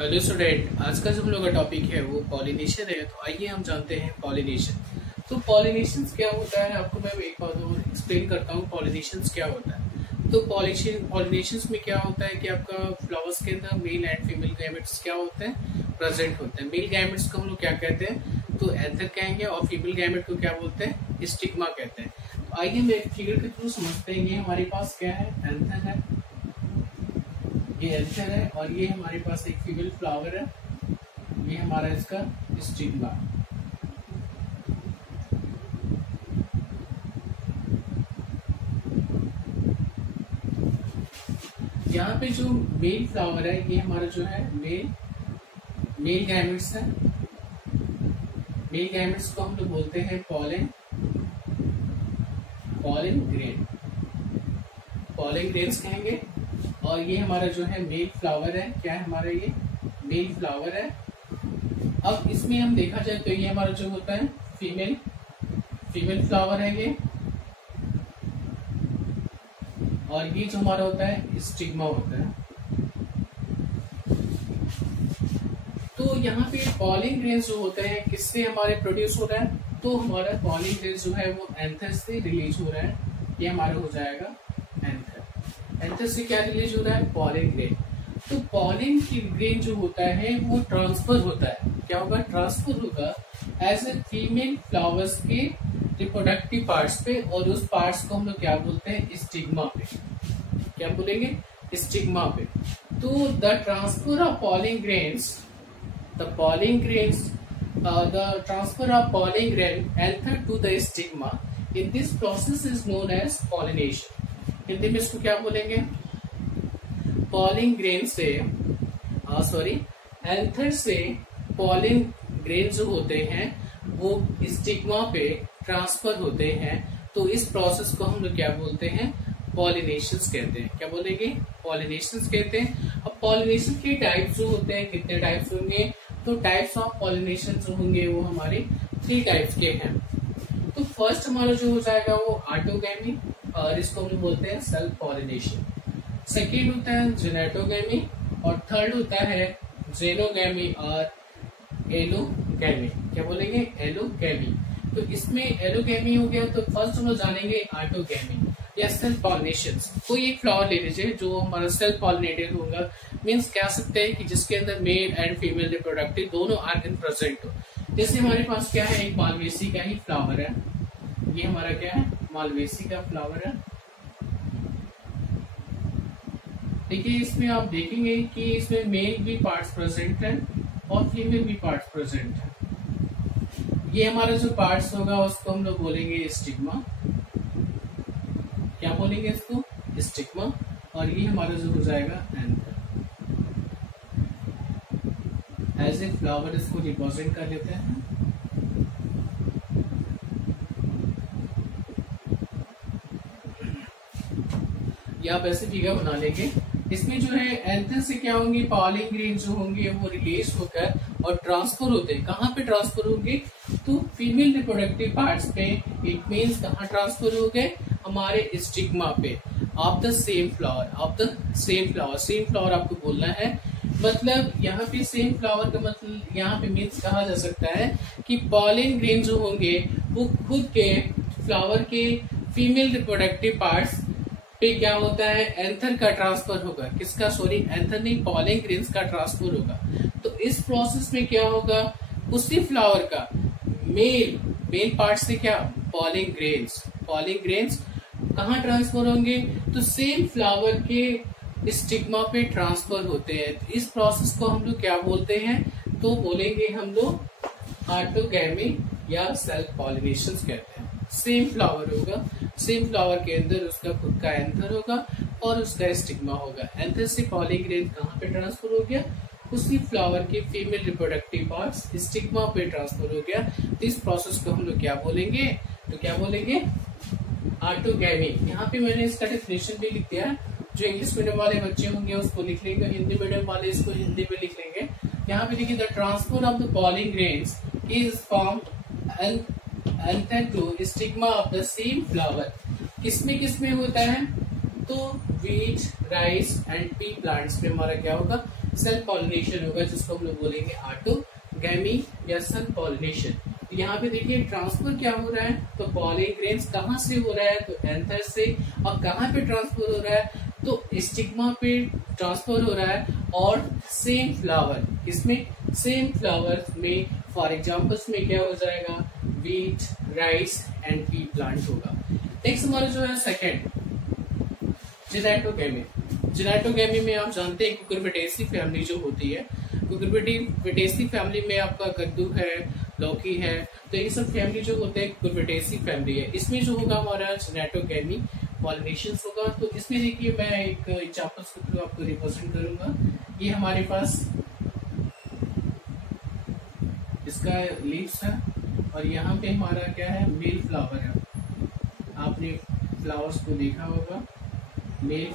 Hello student, आज का जो हम लोग का टॉपिक है वो पॉलिनेशन है। तो आइए हम जानते हैं पॉलिनेशन। तो पॉलिनेशन क्या होता है, आपको मैं एक बार और एक्सप्लेन करता हूँ पॉलिनेशन क्या होता है। तो पॉलिनेशन में क्या होता है कि आपका फ्लावर्स के अंदर मेल एंड फीमेल गैमेट्स क्या होते हैं, प्रेजेंट होते हैं। मेल गैमेट्स को हम लोग क्या कहते हैं, तो एंथर कहेंगे, और फीमेल गैमेट को क्या बोलते हैं, स्टिग्मा कहते हैं। तो आइए हम एक फिगर के थ्रू समझते हैं। ये हमारे पास क्या है, एंथर है, ये एंथर है, और ये हमारे पास एक फीमेल फ्लावर है, ये हमारा इसका स्टिग्मा। यहाँ पे जो मेल फ्लावर है ये हमारा जो है मेल गैमेट्स है। मेल गैमेट्स को हम लोग बोलते हैं पॉलन ग्रेन्स कहेंगे। और ये हमारा जो है मेल फ्लावर है, क्या है हमारा, ये मेल फ्लावर है। अब इसमें हम देखा जाए तो ये हमारा जो होता है फीमेल फ्लावर है ये, और ये जो हमारा होता है स्टिग्मा होता है। तो यहाँ पे पॉलिन ग्रेन्स जो होते हैं किससे हमारे प्रोड्यूस हो रहा है, तो हमारा पॉलिन ग्रेन्स जो है वो एंथर से रिलीज हो रहा है। ये हमारा हो जाएगा एंथर से क्या रिलीज हो रहा है, पॉलिन ग्रेन। तो पॉलिन ग्रेन जो होता है वो ट्रांसफर होता है, क्या होगा, ट्रांसफर होगा एज ए फीमेल फ्लावर्स के रिप्रोडक्टिव पार्ट्स पे, और उस पार्ट्स को हम लोग क्या बोलते हैं, स्टिग्मा पे। क्या बोलेंगे, स्टिग्मा पे। तो the transfer of pollen grains the transfer of pollen grain anther to the stigma in this process is known as pollination। Hindi में इसको क्या बोलेंगे, पॉलिन ग्रेन से एंथर से पॉलिन ग्रेन जो होते हैं वो स्टिग्मा पे ट्रांसफर होते हैं। तो इस प्रोसेस को हम लोग क्या बोलते हैं, पॉलिनेशंस कहते हैं। क्या बोलेंगे, पॉलिनेशंस कहते हैं। अब पॉलिनेशन के टाइप्स जो होते हैं, कितने टाइप्स होंगे, तो टाइप्स ऑफ पॉलिनेशन जो होंगे वो हमारे 3 टाइप्स के हैं। तो फर्स्ट हमारा जो हो जाएगा वो ऑटोगैमी, और इसको हम बोलते हैं सेल्फ पॉलिनेशन। सेकेंड होता है जेनेटोगैमी, और थर्ड होता है जेनोगैमी और एलोगैमी। क्या बोलेंगे, एलोगैमी। तो इसमें एलोगैमी हो गया, तो फर्स्ट हम लोग जानेंगे ऑटोगैमी या सेल्फ पॉलिनेशन। कोई एक फ्लावर ले लीजिए जो हमारा सेल्फ पॉलिनेटेड होगा, मीन्स कह सकते हैं कि जिसके अंदर मेल एंड फीमेल रिप्रोडक्टिव दोनों आर्गन प्रेजेंट हो। जैसे हमारे पास क्या है, एक मालवेसी का ही फ्लावर है, ये हमारा क्या है, मालवेसी का फ्लावर है। देखिए इसमें आप देखेंगे कि इसमें मेल भी पार्ट्स प्रेजेंट है और फीमेल भी पार्ट्स प्रेजेंट है। ये हमारा जो पार्ट्स होगा उसको हम लोग बोलेंगे स्टिग्मा। क्या बोलेंगे इसको, स्टिग्मा। और ये हमारा जो हो जाएगा एंथर। एज ए फ्लावर इसको रिप्रेजेंट कर लेते हैं। या आप ऐसे फिगर बना लेंगे। इसमें जो है एंथर से क्या होंगे, पॉलिन ग्रेन जो होंगे वो रिलीज होकर और ट्रांसफर होते हैं। कहाँ पे ट्रांसफर होंगे, तो फीमेल रिप्रोडक्टिव पार्ट्स पे। इट मीन्स कहाँ ट्रांसफर हो गए, हमारे स्टिग्मा पे of the same flower. Same flower आपको बोलना है, मतलब यहाँ पे सेम फ्लावर का मतलब यहाँ पे मीन्स कहा जा सकता है कि पॉलिन ग्रेन जो होंगे वो खुद के फ्लावर के फीमेल रिप्रोडक्टिव पार्ट्स पे क्या होता है, एंथर का ट्रांसफर होगा। किसका, सॉरी एंथर नहीं, पॉलिन ग्रेन्स का ट्रांसफर होगा। तो इस प्रोसेस में क्या होगा, उसी फ्लावर का मेल पार्ट से क्या, पॉलिन ग्रेन्स कहाँ ट्रांसफर होंगे, तो सेम फ्लावर के स्टिग्मा पे ट्रांसफर होते हैं। तो इस प्रोसेस को हम लोग क्या बोलते हैं, तो बोलेंगे हम लोग ऑटोगैमी या सेल्फ पॉलिनेशन कहते हैं। सेम फ्लावर होगा, सेम फ्लावर के अंदर उसका खुद का एंथर होगा और उसका स्टिग्मा होगा। एंथर से पॉलिन ग्रेन कहाँ पे ट्रांसफर हो गया, उसी फ्लावर के फीमेल रिप्रोडक्टिव पार्ट्स स्टिग्मा पे ट्रांसफर हो गया। तो इस प्रोसेस को हम लोग क्या बोलेंगे, तो क्या बोलेंगे, ऑटोगैमी। यहाँ पे मैंने इसका डेफिनेशन भी लिख दिया है। जो इंग्लिश मीडियम वाले बच्चे होंगे उसको लिख लेंगे, हिंदी मीडियम वाले इसको हिंदी में लिख लेंगे। यहाँ पे देखिए, the transfer of the pollen grains is formed anther to stigma of the same flower. किसमें होता है, तो wheat, rice and pea plants में हमारा क्या होगा, सेल्फ पॉलिनेशन होगा, जिसको हम लोग बोलेंगे ऑटोगैमी या सेल्फ पॉलिनेशन। तो यहाँ पे देखिए ट्रांसफर क्या हो रहा है, तो पॉलिन ग्रेन्स कहाँ से हो रहा है, तो एंथर से। और कहाँ पे ट्रांसफर हो रहा है, तो स्टिग्मा पे ट्रांसफर हो रहा है। और सेम फ्लावर, इसमें सेम फ्लावर में फॉर एग्जाम्पल्स में क्या हो जाएगा, wheat, rice and P plant होगा। नेक्स्ट हमारा जो है सेकेंड जेनेटोगेमी। जेनेटोगेमी में आप जानते हैं कुकुरबिटेसी फैमिली जो होती है, कुकुरबिटेसी फैमिली में आपका कद्दू है, लौकी है, तो ये सब फैमिली जो होते हैं कुकुरबिटेसी फैमिली है। इसमें जो होगा हमारा जेनेटोगेमी पॉलिनेशन होगा। तो इसमें देखिए मैं एक एग्जांपल्स के थ्रू आपको रिप्रेजेंट करूंगा। ये हमारे पास इसका लीव्स है और यहाँ पे हमारा क्या है, मेल फ्लावर है। आपने फ्लावर्स को देखा होगा, मेल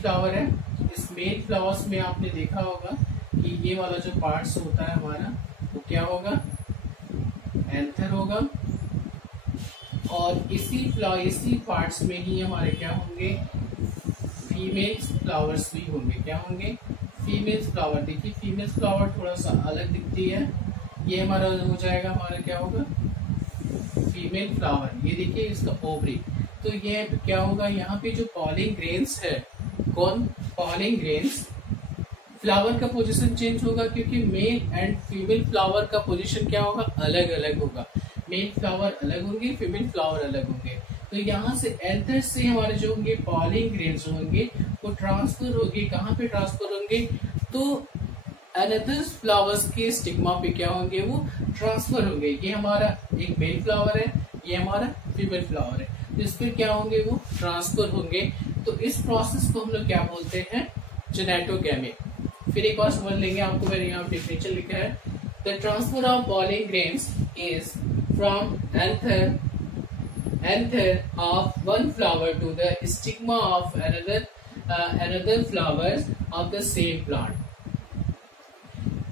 फ्लावर है। इस मेल फ्लावर्स में आपने देखा होगा कि ये वाला जो पार्ट्स होता है हमारा, वो क्या होगा, एंथर होगा। और इसी पार्ट्स में ही हमारे क्या होंगे, फीमेल फ्लावर्स भी होंगे। क्या होंगे, फीमेल फ्लावर। देखिए फीमेल फ्लावर थोड़ा सा अलग दिखती है। ये हमारा हो जाएगा, हमारा क्या होगा, फीमेल फ्लावर। ये देखिए इसका ओवरी। तो ये क्या होगा, यहाँ पे जो पॉलिन ग्रेन्स है, कौन, पॉलिन ग्रेन्स, फ्लावर का पोजीशन चेंज होगा क्योंकि मेल एंड फीमेल फ्लावर का पोजीशन क्या होगा, अलग अलग होगा। मेल फ्लावर अलग होंगे, फीमेल फ्लावर अलग होंगे। तो यहाँ से एंथर से हमारे जो होंगे पॉलिन ग्रेन्स होंगे वो ट्रांसफर होगी। कहाँ पे ट्रांसफर होंगे, तो अनदर फ्लावर्स के स्टिग्मा पे क्या होंगे, वो ट्रांसफर होंगे। ये हमारा एक मेल फ्लावर है, ये हमारा फीमेल फ्लावर है, तो इस पर क्या होंगे, वो ट्रांसफर होंगे। तो इस प्रोसेस को हम लोग क्या बोलते हैं, जेनेटोगेमी। फिर एक बार समझ लेंगे, आपको मैंने यहाँ डेफिनेशन लिखा है, the transfer of pollen grains is from anther of one flower to the stigma of another flowers of the same plant।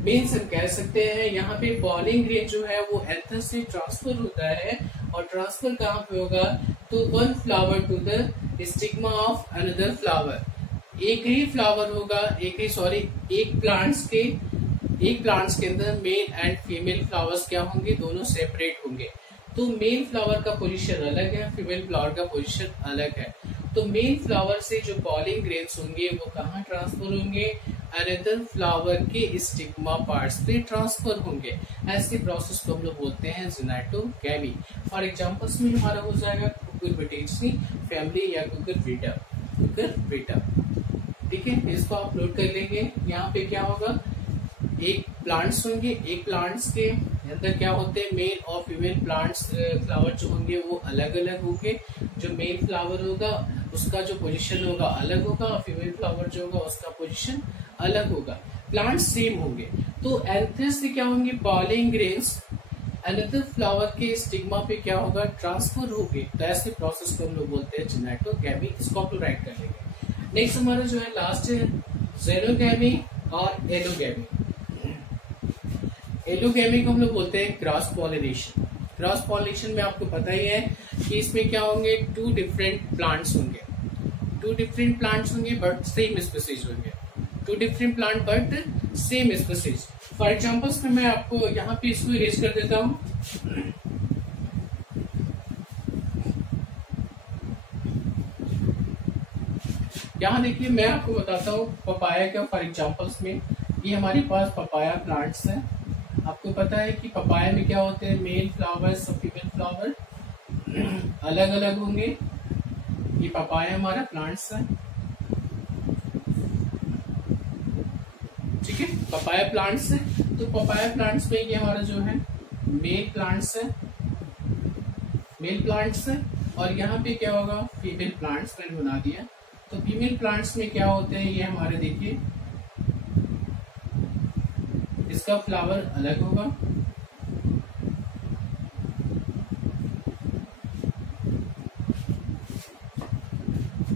Means हम कह सकते हैं यहाँ पे पॉलिन ग्रेन जो है वो एंथर से ट्रांसफर होता है। और ट्रांसफर कहाँ पे होगा, तो one flower to the stigma of another flower. एक ही फ्लावर होगा, एक प्लांट्स के अंदर मेल एंड फीमेल फ्लावर्स क्या होंगे, दोनों सेपरेट होंगे। तो मेल फ्लावर का पोजीशन अलग है, फीमेल फ्लावर का पोजीशन अलग है। तो मेल फ्लावर से जो पॉलिन ग्रेन्स होंगे वो कहाँ ट्रांसफर होंगे, अनदर फ्लावर के स्टिग्मा पार्ट्स पे ट्रांसफर होंगे। ऐसे प्रोसेस को हम लोग बोलते हैं जेनेटोगेमी। फॉर एग्जांपल्स में हमारा हो जाएगा कुकुरबिटेसी फैमिली या कुकुरबिटा। ठीक है, इसको आप नोट कर लेंगे। यहाँ पे क्या होगा, एक प्लांट्स होंगे, एक प्लांट्स के अंदर क्या होते हैं, मेल और फीमेल प्लांट्स फ्लावर जो होंगे वो अलग अलग होंगे। जो मेल फ्लावर होगा उसका जो पोजीशन होगा अलग होगा, और फीमेल फ्लावर जो होगा उसका पोजीशन अलग होगा। प्लांट्स सेम होंगे। तो एंथर से क्या होंगे, पॉलिन ग्रेन्स अनदर फ्लावर के स्टिग्मा पे क्या होगा, ट्रांसफर होंगे। तो ऐसे प्रोसेस को हम लोग बोलते हैं जेनेटोगेमी। इसको आप राइट कर लेंगे। नेक्स्ट हमारा जो है लास्ट है जेनोगेमी और एलोगेमी। एलोगेमी को हम लोग बोलते हैं क्रॉस पॉलिनेशन। क्रॉस पॉलिनेशन में आपको पता ही है कि इसमें क्या होंगे, टू डिफरेंट प्लांट्स होंगे बट सेम स्पीसीज होंगे। Two different plant but same species. For examples में मैं आपको यहाँ पे इसको इरेज कर देता हूँ। यहाँ देखिए मैं आपको बताता हूँ पपाया का। फॉर एग्जांपल्स में ये हमारे पास पपाया प्लांट्स हैं। आपको पता है कि पपाया में क्या होते हैं, मेल फ्लावर्स और फीमेल फ्लावर अलग अलग होंगे। ये पपाया हमारा प्लांट्स है, ठीक है, पपाया प्लांट्स है। तो पपाया प्लांट्स में ये हमारा जो है मेल प्लांट्स है और यहाँ पे क्या होगा, फीमेल प्लांट्स मैंने बना दिया। तो फीमेल प्लांट्स में क्या होते हैं, ये हमारे देखिए इसका फ्लावर अलग होगा,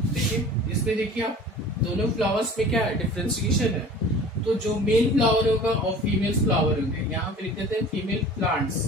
देखिए इसमें देखिए आप दोनों फ्लावर्स में क्या है, डिफ्रेंशिएशन है। तो जो मेल फ्लावर होगा और फीमेल फ्लावर होंगे, यहाँ पे लिख देते हैं फीमेल प्लांट्स।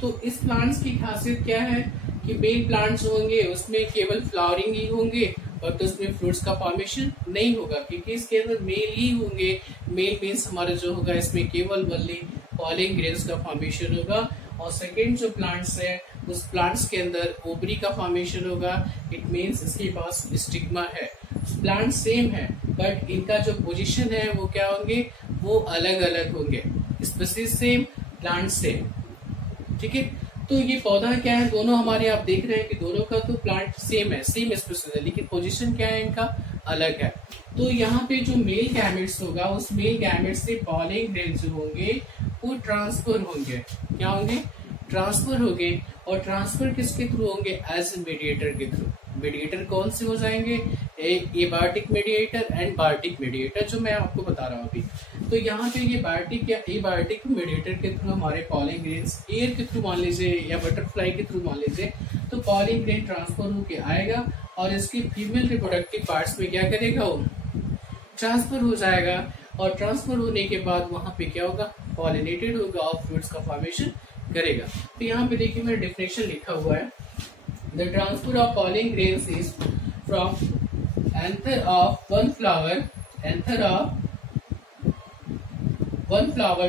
तो इस प्लांट्स की खासियत क्या है कि मेल प्लांट्स होंगे उसमें केवल फ्लावरिंग ही होंगे बट उसमें फ्रूट्स का फॉर्मेशन नहीं होगा, क्योंकि इसके अंदर मेल ही होंगे। मेल मीन्स हमारा जो होगा इसमें केवल वनली पॉलिन ग्रेन्स का फॉर्मेशन होगा। और सेकेंड जो प्लांट्स है उस प्लांट्स के अंदर ओवरी का फॉर्मेशन होगा। इट मीन्स इसके पास स्टिग्मा है। प्लांट सेम है बट इनका जो पोजीशन है वो क्या होंगे, वो अलग अलग होंगे। स्पीसीज सेम, प्लांट सेम, ठीक है। तो ये पौधा क्या है, दोनों हमारे आप देख रहे हैं कि दोनों का तो प्लांट सेम है, सेम स्पीसीज है, लेकिन पोजीशन क्या है इनका अलग है। तो यहाँ पे जो मेल गैमेट्स होगा उस मेल गैमेट्स से पॉलिन ग्रेन्स जो होंगे वो ट्रांसफर होंगे। क्या होंगे, ट्रांसफर होंगे। और ट्रांसफर किसके थ्रू होंगे, एज मीडिएटर के थ्रू। मीडिएटर कौन से हो जाएंगे, abiotic mediator and biotic mediator, जो मैं आपको बता रहा हूँ अभी। तो यहाँ पे ये बायोटिक या एबायोटिक मीडिएटर के थ्रू हमारे पॉलिन ग्रेन्स एयर के थ्रू मान लीजिए या बटरफ्लाई के थ्रू मान लीजिए, तो पॉलिन ग्रेन ट्रांसफर होके आएगा और इसकी फीमेल रिप्रोडक्टिव पार्ट्स में क्या करेगा, वो ट्रांसफर हो जाएगा। और ट्रांसफर होने के बाद वहां पे क्या होगा, पॉलिनेटेड होगा और फ्रूट्स का फॉर्मेशन करेगा। तो यहाँ पे देखिए मेरा डेफिनेशन लिखा हुआ है, the transfer of pollen grains is from anther of one flower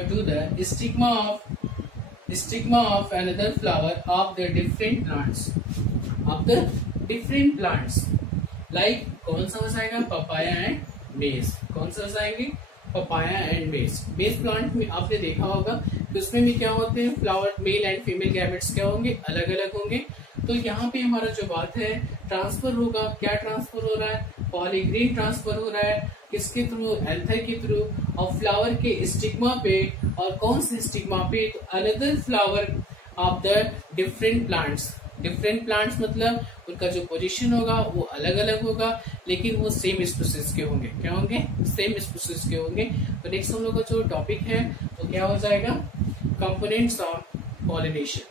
to the stigma of another flower of the different plants like कौन सा हो जाएगा, पपाया एंड मेज। कौन सा हो जाएंगे, पपाया एंड मेज। मेज प्लांट में आपने देखा होगा तो उसमें भी क्या होते हैं, flower male and female gametes क्या होंगे, अलग अलग होंगे। तो यहाँ पे हमारा जो बात है ट्रांसफर होगा, क्या ट्रांसफर हो रहा है, पॉलीग्रेन ट्रांसफर हो रहा है, किसके थ्रू, एंथर के थ्रू, और फ्लावर के स्टिग्मा पे। और कौन से स्टिग्मा पे, तो another flower of the different plants. Different plants मतलब उनका जो पोजीशन होगा वो अलग अलग होगा, लेकिन वो सेम स्पीसीज के होंगे। क्या होंगे, सेम स्पीसीज के होंगे। तो नेक्स्ट हम लोग का जो टॉपिक है वो क्या हो जाएगा, components of pollination,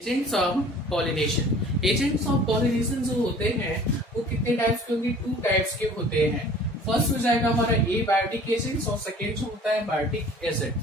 agents of pollination. Agents of pollination जो होते हैं वो कितने टाइप्स के होंगे, 2 टाइप्स के होते हैं। फर्स्ट हो जाएगा हमारा एबायोटिक एजेंट्स और सेकेंड जो होता है बायोटिक एजेंट।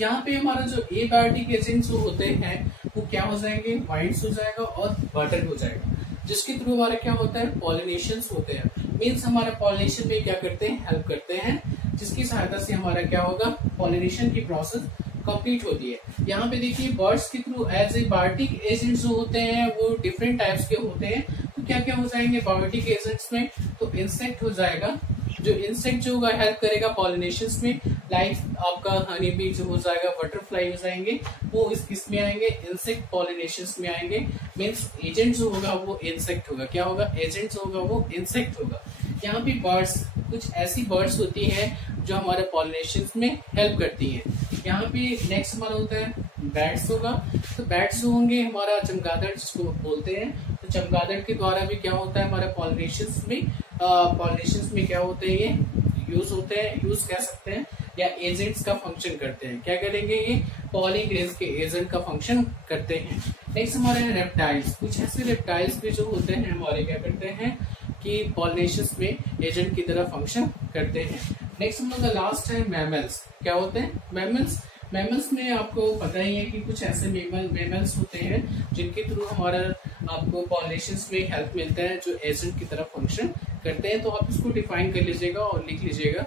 यहाँ पे हमारा जो एबायोटिक एजेंट्स जो होते हैं वो क्या हो जाएंगे, वाइन्स हो जाएगा और वाटर हो जाएगा, जिसके थ्रू हमारा क्या होता है, पॉलिनेशन होते हैं। मीन्स हमारा पॉलिनेशन में क्या करते हैं, हेल्प करते हैं, जिसकी सहायता से हमारा क्या होगा, पॉलिनेशन की प्रोसेस कंप्लीट होती है। यहाँ पे देखिए बर्ड्स के through as a biotic agents जो होते हैं वो डिफरेंट टाइप्स के होते हैं। तो क्या क्या हो जाएंगे बायोटिक एजेंट्स में, तो इंसेक्ट हो जाएगा, जो इंसेक्ट जो होगा हेल्प करेगा पॉलिनेशन में, लाइक आपका हनी बी जो हो जाएगा, बटरफ्लाई हो जाएंगे, वो किस में आएंगे, इंसेक्ट पॉलिनेशन में आएंगे। मीन्स एजेंट जो होगा वो इंसेक्ट होगा। क्या होगा, एजेंट जो होगा वो इंसेक्ट होगा। यहाँ पे बर्ड्स, कुछ ऐसी बर्ड्स होती हैं जो हमारे पॉलिनेशन में हेल्प करती हैं। यहाँ पे नेक्स्ट हमारा होता है बैट्स होगा। तो बैट्स जो होंगे हमारा चमगादड़ जिसको बोलते हैं, तो चमगादड़ के द्वारा भी क्या होता है हमारे पॉलिनेशन में क्या होते हैं, ये यूज होते हैं, यूज कह सकते हैं, या एजेंट्स का फंक्शन करते हैं। क्या करेंगे, ये पॉलिन ग्रेन्स के एजेंट का फंक्शन करते हैं। नेक्स्ट हमारे हैं रेप्टाइल्स। कुछ ऐसे रेप्टाइल्स भी जो होते हैं हमारे क्या करते हैं कि पॉलिनेशन में एजेंट की तरह फंक्शन करते हैं। नेक्स्ट हम लोग का लास्ट है मैमल्स। क्या होते हैं मैमल्स में आपको पता ही है कि कुछ ऐसे मैमल्स होते हैं जिनके थ्रू हमारा आपको पॉलिनेशन में हेल्प मिलता है, जो एजेंट की तरह फंक्शन करते हैं। तो आप इसको डिफाइन कर लीजिएगा और लिख लीजिएगा।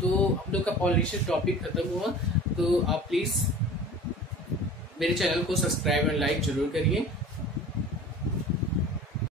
तो हम लोग का पॉलिनेशन टॉपिक खत्म हुआ। तो आप प्लीज मेरे चैनल को सब्सक्राइब एंड लाइक जरूर करिए।